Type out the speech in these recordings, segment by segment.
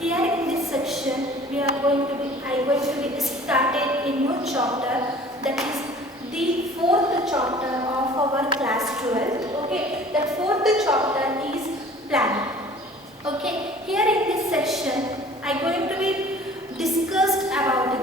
Here in this section, I am going to be started a new chapter, that is the fourth chapter of our class 12. Okay, that fourth chapter is planning. Okay, here in this section, I am going to be discussed about the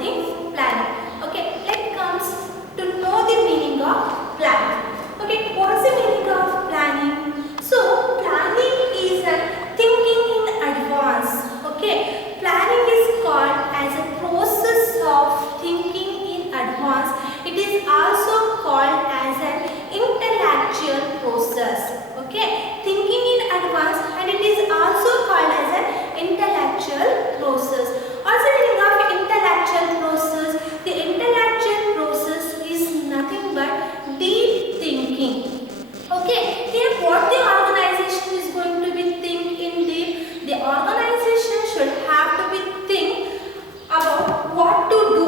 planning. Okay, let's comes to know the meaning of planning. Okay, what is the meaning of planning? So, planning is a thinking in advance. Okay, planning is called as a process of thinking in advance. It is also called as an intellectual process. Okay, thinking in advance, and it is also called as an intellectual process. Also, meaning of intellectual process. The intellectual process is nothing but deep thinking. Okay, here what the organization is going to be think in deep. The organization should have to be think about what to do.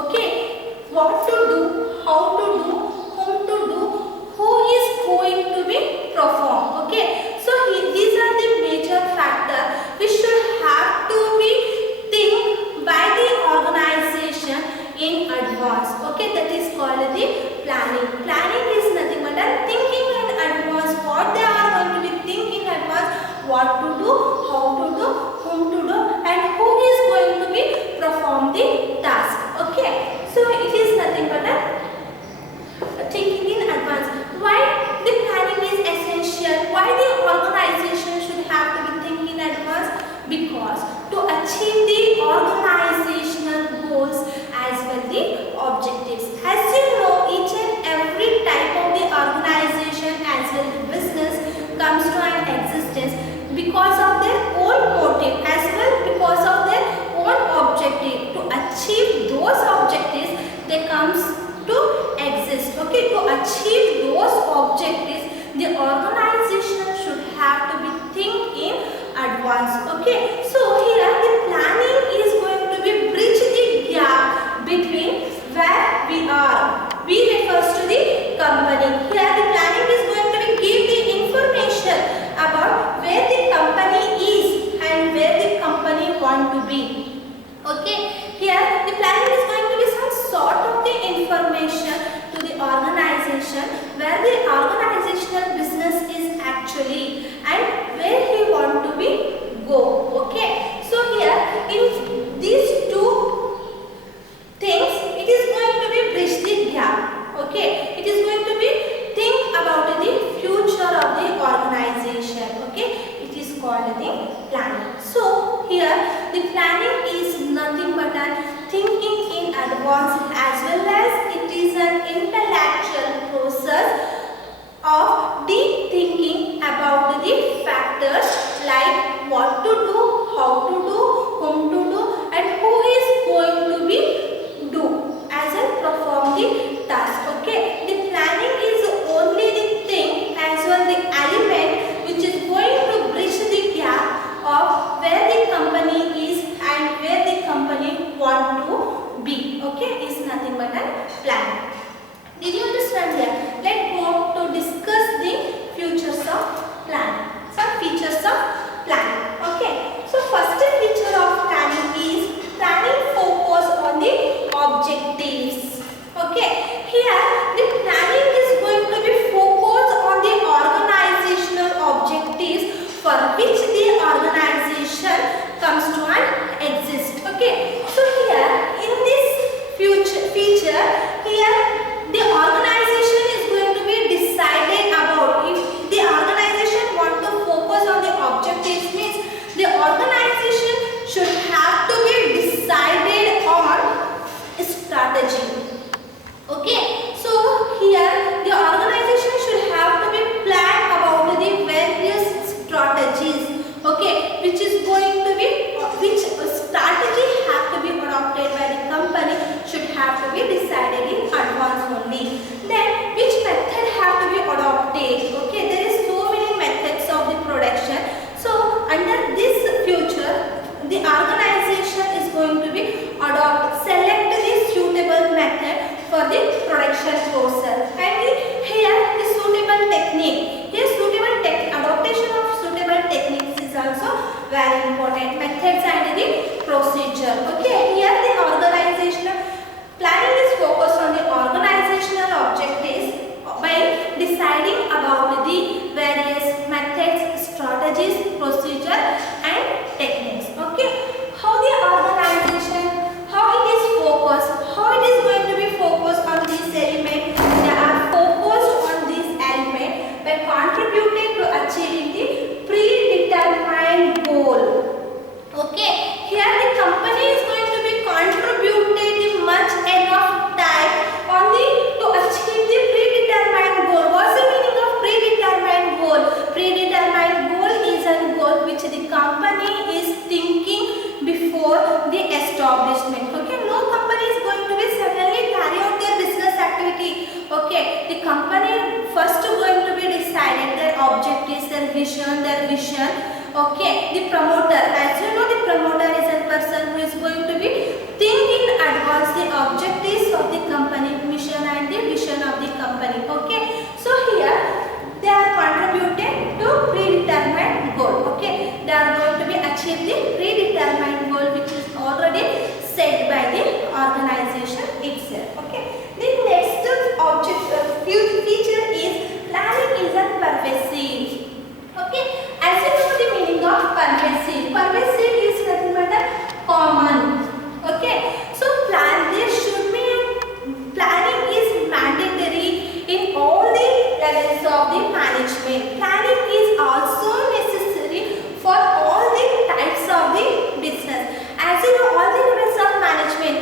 Okay, what to do, how to do, whom to do, who is going to be performed. Okay, so these are the major factors which should have to be think by the organization in advance. Okay, that is called the planning. Planning is nothing but a thinking in advance. What they are going to be think in advance, what to do, how to do, whom to do, and who is going to be perform the task. Okay, so it is nothing but a thinking in advance. Why the planning is essential? Why the organization should have to be thinking in advance? Because to achieve the organizational goals as well the objectives. As you know, each and every type of the organization as well the business comes to an existence because of their own motive as well because of their own objective. To achieve those objectives, they comes to exist. Okay, to achieve those objectives, the organization should have to be think in advance. Okay, so here the planning is going to be bridge the gap between where we are. We refers to the company. Here the planning is going to be give the information about where the company is and where the company want to be. Okay, here the planning is going to be some sort of the information to the organization where the organizational business is actually and where he want to be go. Okay, so here in these two things, it is going to be bridge the gap. Okay, it is going to be think about the future of the organization. Okay, it is called the planning. So here the planning is nothing but a thinking in advance as well as it is an intellectual process of deep thinking about the factors like what to do, how to do, whom to do, and who is going to be do as a perform the task. Okay, the planning is only the thing as well the element which is going to bridge the gap of where the company is and where the company want to be. Okay, is nothing but a plan. Did you understand here? Let's go to discuss the futures of planning. Some features of planning. Okay, so first feature of planning is planning focus on the objectives. Okay, here the planning is going to be focused on the organizational objectives for which the organization comes to an exist. Okay, so here in this feature here the organization is going to be decided about. If the organization want to focus on the objectives, means the organization should have to be decided on strategy. Okay, so here the organization should have to be planned about the various strategies. Okay, which is going to be which strategy have to be adopted by the company should have to be decided in advance only. Then which method have to be adopted. Okay, there is so many methods of the production. So under this future, the organization is going to be select the suitable method for the production process. And here the suitable technique. Here adaptation of suitable techniques is also very important. Methods and the procedure. Okay, here the organizational planning is focused on the organizational objectives by deciding about the various methods, strategies, procedure and techniques. Okay, how the organization, how it is focused, how it is going to be focused on this element. They are focused on this element by contributing to achieving the predetermined goal. Okay, here the company is going to be contributed much enough time on the to achieve the predetermined goal. What's the meaning of predetermined goal? Predetermined goal is a goal which the company is thinking before the establishment. Okay, no company is going to be suddenly carry out their business activity. Okay, the company first going to be decided their objectives, their vision. Okay, the promoter, as you know, the promoter is a person who is going to be think in advance the objectives of the company, mission and the vision of the company. Okay, so here they are contributed to predetermined goal. Okay, they are going to be achieve the predetermined goal which is already set by the organization itself. Okay, the next feature is planning is a pervasive. Okay, as you know the meaning of pervasive. Pervasive is nothing but a common. Okay, so there should be planning is mandatory in all the levels of the management. Planning is also necessary for all the types of the business. As you know, all the levels of management,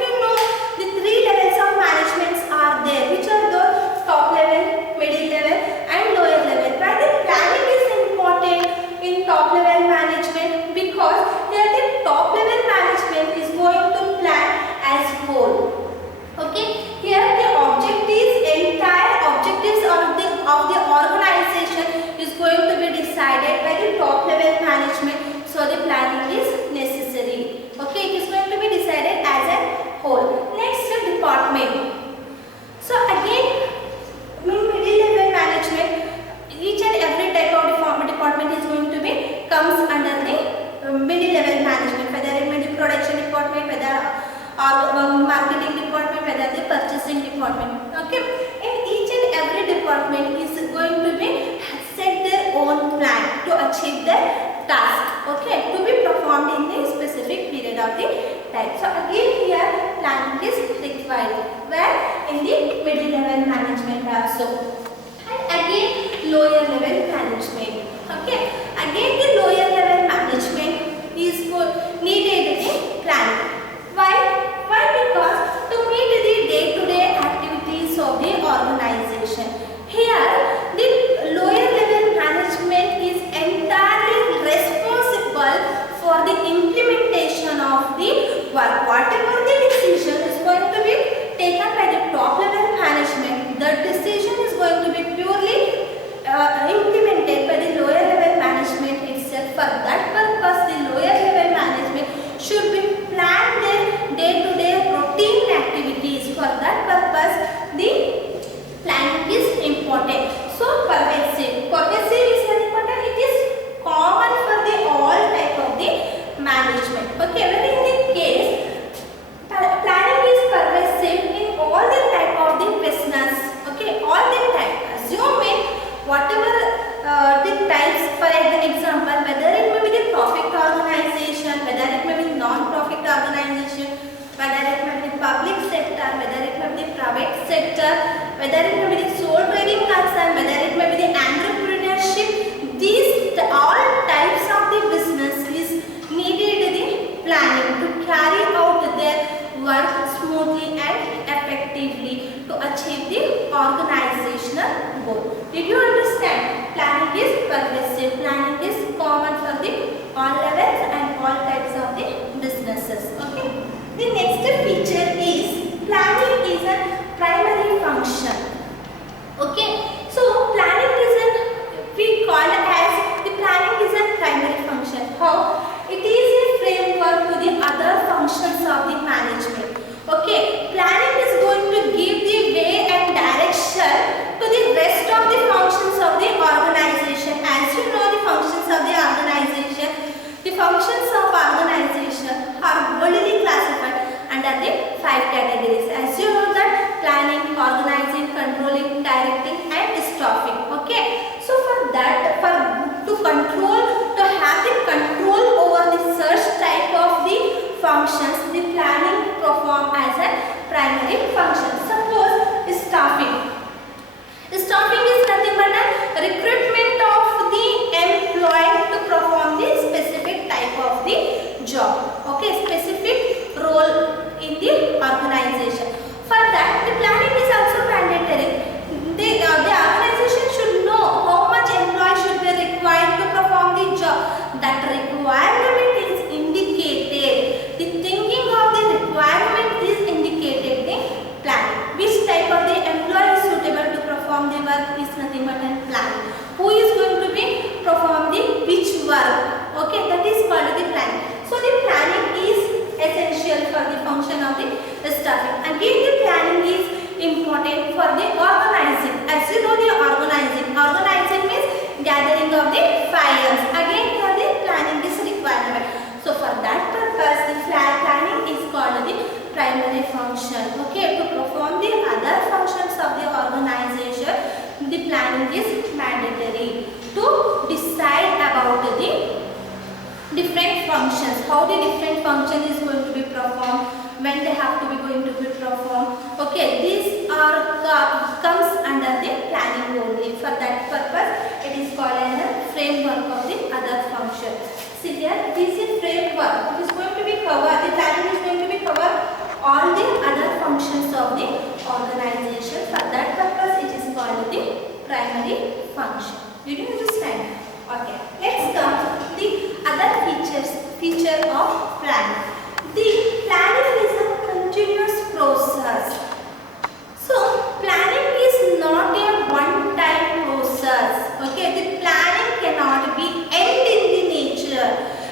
you know the 3 levels of managements are there, which are the top level, middle level and lower level. Why the planning is important in top level management? Because here the top level management is going to plan as whole. Okay, here the entire objectives of the organization is going to be decided by the top level management. So the planning is necessary. Okay, it is going to be decided as a whole. Next, department. So again, middle level management, each and every type of department is going to be comes under the middle level management, whether it may be production department, whether marketing department, whether the purchasing department. Okay, and each and every department is going to be set their own plan to achieve their task. Okay, to be performed in a specific period of the time. So again here planning is required, where in the middle level management also, and again lower level management. Okay, again the lower level management is needed in planning. Why? Because to meet the day-to-day activities of the organization. Here the lower level management is entirely responsible for the implementation of the work. Whatever the decision is going to be taken by the top level management, the decision is going to be purely implemented primary function. Suppose staffing. Staffing is nothing but a recruitment of the employee to perform the specific type of the job. Okay, specific role in the organization. For that, the planning is also mandatory. The organization should know how much employee should be required to perform the job. That requirement is indicated. The thinking of the requirement is indicated in planning. Which type of the employee is suitable to perform the work is nothing but a planning. Who is going to be perform the which work? Okay, that is called the planning. So the planning is essential for the function of the staffing. Again, the planning is important for the organizing. As you know, the organizing means gathering of the files. Again, here the planning is requirement. So for that purpose, the planning is called the primary function. Okay, to perform the other functions of the organization, the planning is mandatory to decide about the different functions, how the different function is going to be performed, when they have to be going to be performed. Okay, these are comes under the planning only. For that purpose, it is called as a framework of the other function. See here, this is framework. It is going to be covered. The planning is going to be covered all the other functions of the organization. For that purpose, it is called the primary function. Did you understand? Okay, let's come to the other feature of planning. The planning is a continuous process. So planning is not a one-time process. Okay, the planning cannot be end in the nature.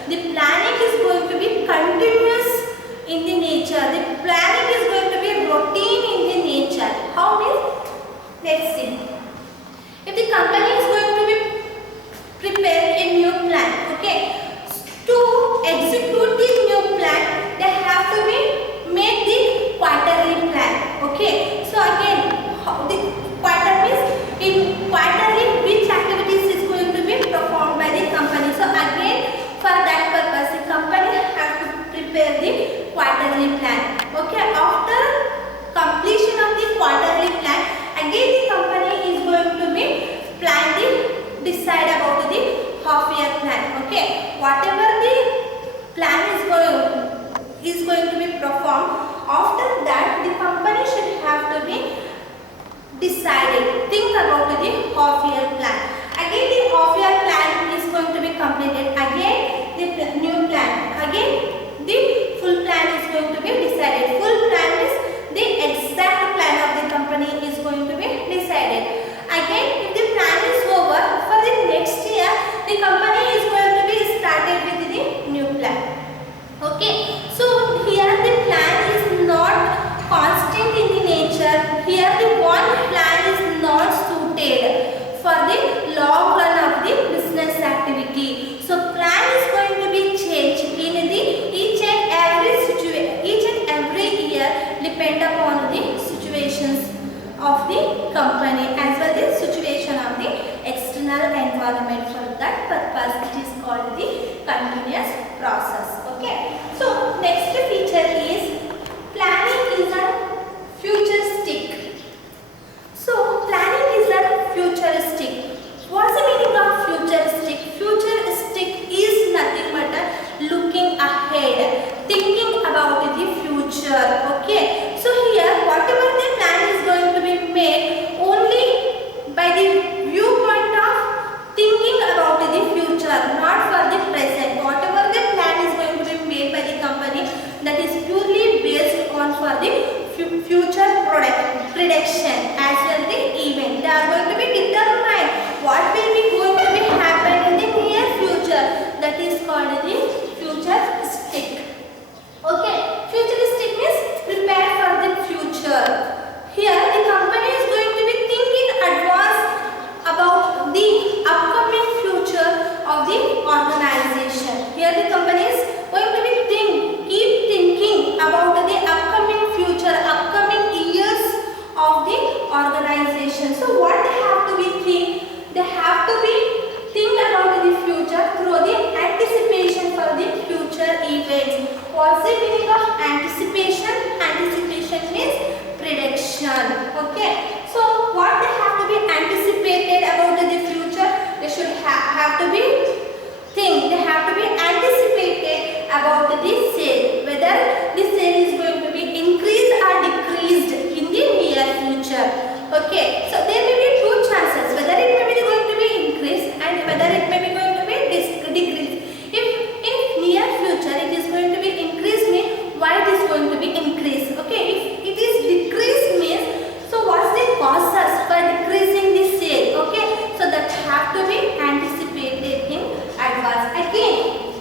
The planning is going to be continuous in the nature. The planning is going to be routine in the nature. How means? Let's see. If the company is going to be prepare a new plan, okay, to execute the new plan, they have to be make the quarterly plan. Okay, so again, the quarter means in quarterly which activities is going to be performed by the company. So again, for that purpose, the company have to prepare the quarterly plan. Okay, after completion of the quarterly plan, again the company is going to be decide about the half year plan. Okay, whatever the plan is going to be performed, after that the company should have to be decided, think about the half year plan. Again the half year plan is going to be completed, again the new plan, again the full plan is going to be decided. Full plan is the exact plan of the company is going to be decided. Again, if the plan is over, for the next year the company is going to be started with the new plan. Okay, so here the plan is not constant in the nature. Here the one plan is not suited for the long run of the business activity. So plan is going to be changed in the each and every year, depend upon the situations of the company as well as the situation of the external environment. For that purpose, it is called the continuous process. Okay, so next feature is planning is a futuristic. So planning is a futuristic. What's the meaning of futuristic? Futuristic is nothing but looking ahead, thinking about the future. Okay, so here whatever the plan is going to be made only by the viewpoint of thinking about the future, not for the present. Whatever the plan is going to be made by the company, that is purely based on for the future prediction as well the event. They are going to be determined what will be going to be happen in the near future. That is called the futuristic. Okay, futuristic means prepare for the future. Here the company is going to be thinking in advance about the upcoming future of the organization. Here the company is going to be keep thinking about the upcoming future, upcoming years of the organization. So what they have to be think? They have to be think about the future through the anticipation for the future events. What's the meaning of anticipation? Anticipation means projection. Okay, so what they have to be anticipated about the future? They should have to be think. They have to be anticipated about the sale, whether this sale is going to be increased or decreased in the near future. Okay, so there may be two chances, whether it may be going to be increased and whether it may be going to be decreased. If in near future it is going to be increased, means why it is going to be increased. Okay, if it is decreased means, so what's the causes for decreasing the sale? Okay, so that have to be anticipated in advance. Again,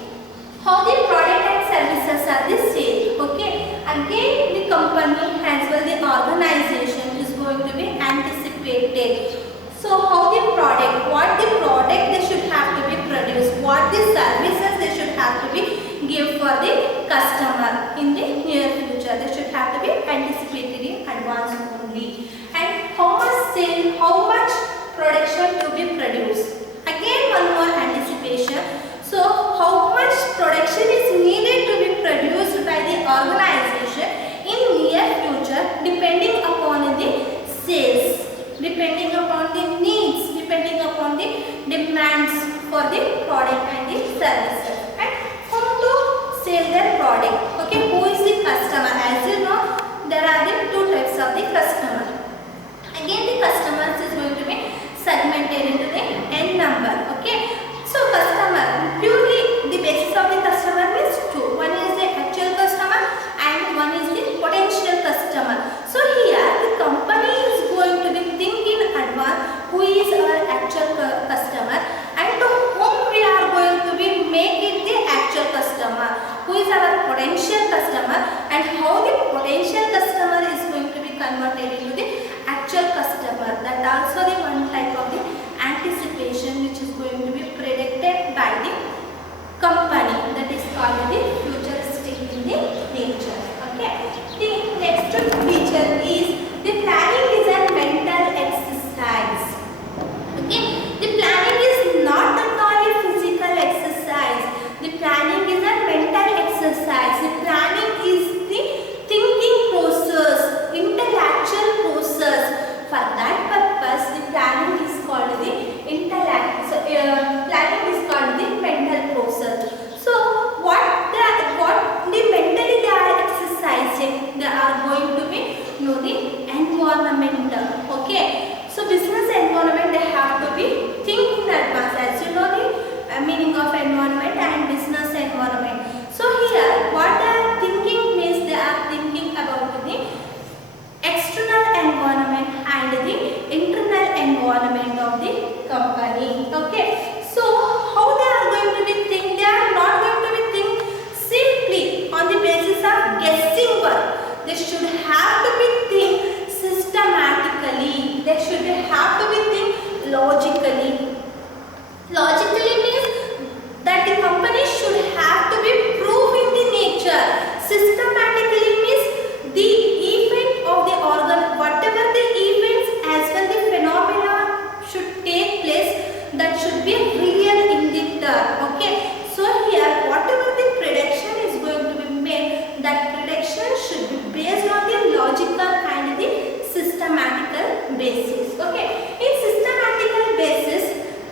how the product and services are the same. Okay, again the company as well the organization is going to be anticipated. So how the product, what the product they should have to be produced, what the services they should have to be give for the customer in the near future. They should have to be anticipated in advance only. And how much sale, how much production to be produced. Again one more anticipation. So how much production is needed to be produced by the organization in near future, depending upon the sales, depending upon the needs, depending upon the demands for the product and the services. And how to sell their product. Okay, who is the customer? As you know, there are the two types of the customer. Again, the customers is going to be segmented into the n number. Okay, so customer, purely the basis of the customer means two. One is the actual customer and one is the potential customer. So here the company is going to be thinking in advance who is our actual customer and to whom we are going to be make it the actual customer, who is our potential customer, and how the potential customer is going to be converted into the actual customer. That also the one type of the anticipation which is going to be predicted by the company, that is called the futuristic in the nature. Okay, the next feature is the planning is a mental exercise. Okay, the planning is not only physical exercise. The planning is a mental exercise. The planning is the thinking process, intellectual process. For that purpose, the planning is called the intellect. So, planning is called the mental process. So, what the mentally they are exercising, they are going to be know the environment. Okay, so business environment they have to be think in advance. As you know the meaning of environment and business environment. So here what they are thinking means they are thinking about the external environment and the internal environment of the company. Okay, so how they are going to be think? They are not going to be think simply on the basis of guessing work. They should have to be think systematically. They should have to be think logically. Logically means that the company should have to be proving the nature. Systematically means the event of the organ, whatever the events as well the phenomena should take place, that should be real in the term. Okay, so here whatever the prediction is going to be made, that prediction should be based on the logical and the systematical basis. Okay, in systematical basis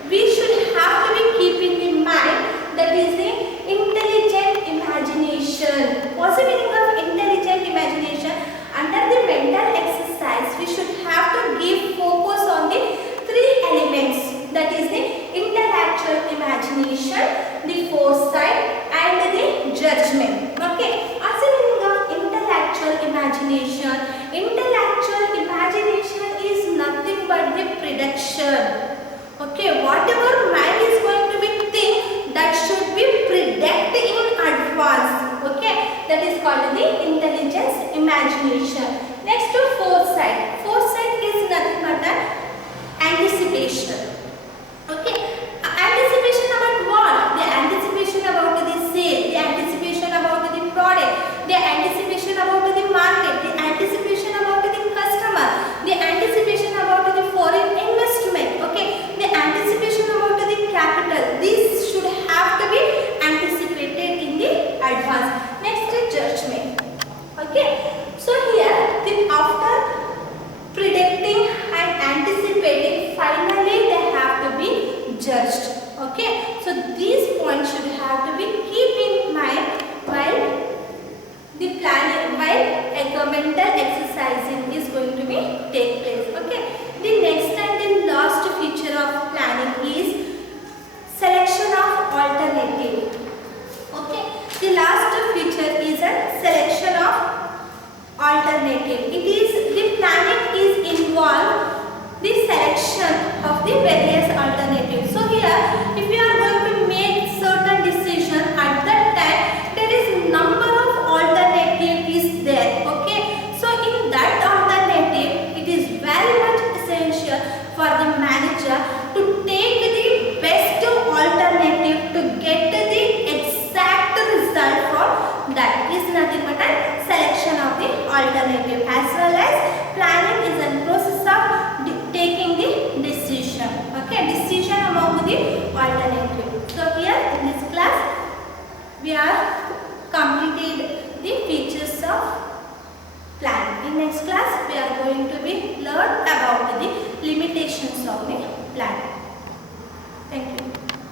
we should have to be keeping in mind, that is the intelligent imagination. What's the meaning of intelligent imagination? Under the mental exercise, we should have to give focus on the three elements, that is the intellectual imagination, the foresight and the judgment. Okay, what's the meaning of intellectual imagination? Intellectual imagination is nothing but the prediction. Okay, whatever mind is going to be think, that should be predicted in advance. Okay, that is called the intelligence imagination. Next to foresight. Foresight is nothing but an anticipation. Okay, anticipation about what? The anticipation about the sale, the anticipation about the product, the anticipation about the market, the anticipation about the customer, the anticipation about the foreign investment. Okay, the anticipation about the capital. This should have to be anticipated in the advance. Next is judgment. Okay, so here mental exercising is going to be take place. Okay. The next and the last feature of planning is selection of alternative. Okay. The last feature is a selection of alternative. It is the planning is involved the selection of the various alternatives. So here, if you are going to make certain decision at that time, there is number of alternative is there. Okay. So in that alternative, it is very much essential for the manager to take the best alternative to get the exact result from that. Is nothing but a selection of the alternative, as well as planning is a process of taking the decision. Okay, decision among the alternative. So here in this class we are completed the features of plan. In next class we are going to be learn about the limitations of the plan. Thank you.